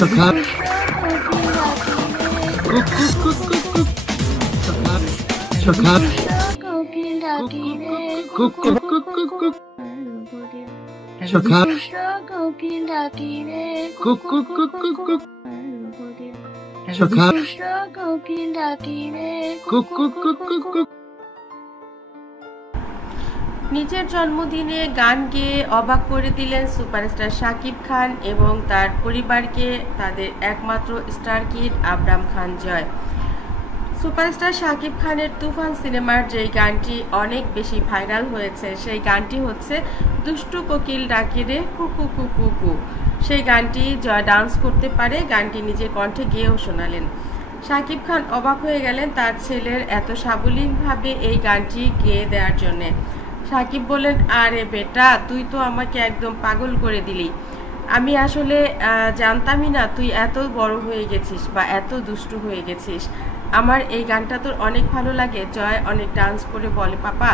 Sokak. Sokak. Sokak. Sokak. নিজের জন্মদিনে গান গেয়ে অবাক করে দিলেন সুপারস্টার শাকিব খান এবং তার পরিবারকে, তাদের একমাত্র স্টার কিড আবরাম খান জয়। সুপারস্টার শাকিব খানের তুফান সিনেমার যেই গানটি অনেক বেশি ভাইরাল হয়েছে, সেই গানটি হচ্ছে দুষ্টু কোকিল ডাকে রে কুকু কুকু কু। সেই গানটি জয় ডান্স করতে পারে, গানটি নিজের কণ্ঠে গেয়েও শোনালেন। শাকিব খান অবাক হয়ে গেলেন তার ছেলের এত সাবলীলভাবে এই গানটি গেয়ে দেওয়ার জন্যে। শাকিব বললেন, আরে বেটা, তুই তো আমাকে একদম পাগল করে দিলি। আমি আসলে জানতামই না তুই এত বড় হয়ে গেছিস বা এত দুষ্টু হয়ে গেছিস। আমার এই গানটা তোর অনেক ভালো লাগে। জয় অনেক ডান্স করে বলে, পাপা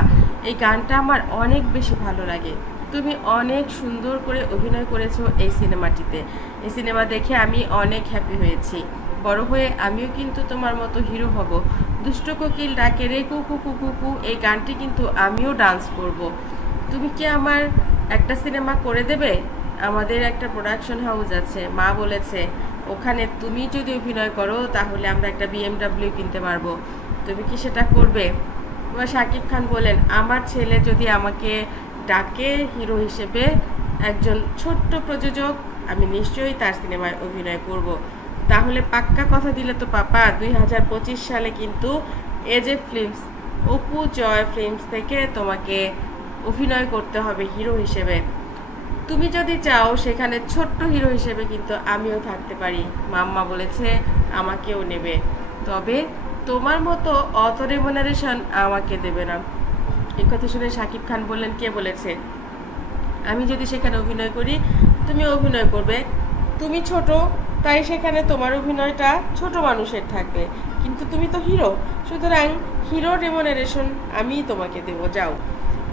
এই গানটা আমার অনেক বেশি ভালো লাগে। তুমি অনেক সুন্দর করে অভিনয় করেছো এই সিনেমাটিতে। এই সিনেমা দেখে আমি অনেক হ্যাপি হয়েছি। বড় হয়ে আমিও কিন্তু তোমার মতো হিরো হব। দুষ্ট কোকিল ডাকে রে কুকু কুকু কু, এই গানটি কিন্তু আমিও ডান্স করব। তুমি কি আমার একটা সিনেমা করে দেবে? আমাদের একটা প্রোডাকশন হাউস আছে, মা বলেছে ওখানে তুমি যদি অভিনয় করো তাহলে আমরা একটা BMW কিনতে পারবো। তুমি কি সেটা করবে? এবার শাকিব খান বলেন, আমার ছেলে যদি আমাকে ডাকে হিরো হিসেবে, একজন ছোট্ট প্রযোজক, আমি নিশ্চয়ই তার সিনেমায় অভিনয় করব। তাহলে পাক্কা কথা দিলে তো পাপা, 2025 সালে কিন্তু এজে ফিল্মস, অপু জয় ফিল্মস থেকে তোমাকে অভিনয় করতে হবে হিরো হিসেবে। তুমি যদি চাও সেখানে ছোট্ট হিরো হিসেবে কিন্তু আমিও থাকতে পারি। মাম্মা বলেছে আমাকেও নেবে, তবে তোমার মতো অত রেমুনারেশন আমাকে দেবে না। এই কথা শুনে শাকিব খান বললেন, কে বলেছে? আমি যদি সেখানে অভিনয় করি তুমি অভিনয় করবে, তুমি ছোট তাই সেখানে তোমার অভিনয়টা ছোট মানুষের থাকবে, কিন্তু তুমি তো হিরো, সুতরাং হিরো রেমুনারেশন আমিই তোমাকে দেব, যাও।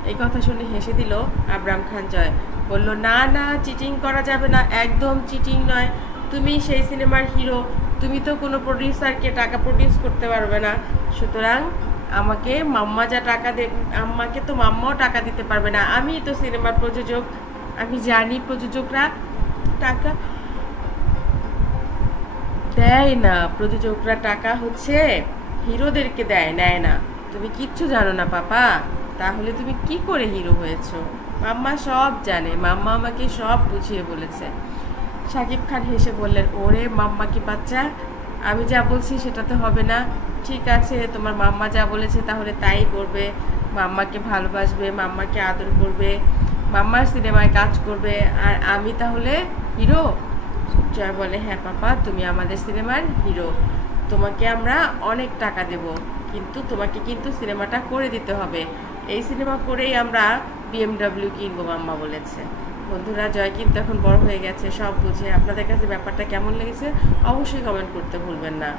এই কথা শুনে হেসে দিল আবরাম খান জয়। বলল, না না, চিটিং করা যাবে না, একদম চিটিং নয়। তুমি সেই সিনেমার হিরো, তুমি তো কোনো প্রডিউসারকে টাকা প্রডিউস করতে পারবে না, সুতরাং আমাকে মাম্মা যা টাকা আমাকে তো মাম্মাও টাকা দিতে পারবে না। আমি তো সিনেমার প্রযোজক, আমি জানি প্রযোজকরা টাকা দেয় না। প্রযোজকরা টাকা হচ্ছে হিরোদেরকে নেয় না। তুমি কিচ্ছু জানো না পাপা, তাহলে তুমি কি করে হিরো হয়েছো? মাম্মা সব জানে, মাম্মা আমাকে সব বুঝিয়ে বলেছে। শাকিব খান হেসে বললেন, ওরে মাম্মা কি বাচ্চা, আমি যা বলছি সেটাতে হবে না। ঠিক আছে, তোমার মাম্মা যা বলেছে তাহলে তাই করবে। মাম্মাকে ভালোবাসবে, মাম্মাকে আদর করবে, মাম্মার সিনেমায় কাজ করবে, আর আমি তাহলে হিরো। জয় বলে, হ্যাঁ পাপা, তুমি আমাদের সিনেমার হিরো, তোমাকে আমরা অনেক টাকা দেব, কিন্তু তোমাকে কিন্তু সিনেমাটা করে দিতে হবে। এই সিনেমা করেই আমরা BMW কিনবো, মাম্মা বলেছে। বন্ধুরা, জয় কিন্তু এখন বড় হয়ে গেছে, সব বুঝে। আপনাদের কাছে ব্যাপারটা কেমন লেগেছে অবশ্যই কমেন্ট করতে ভুলবেন না।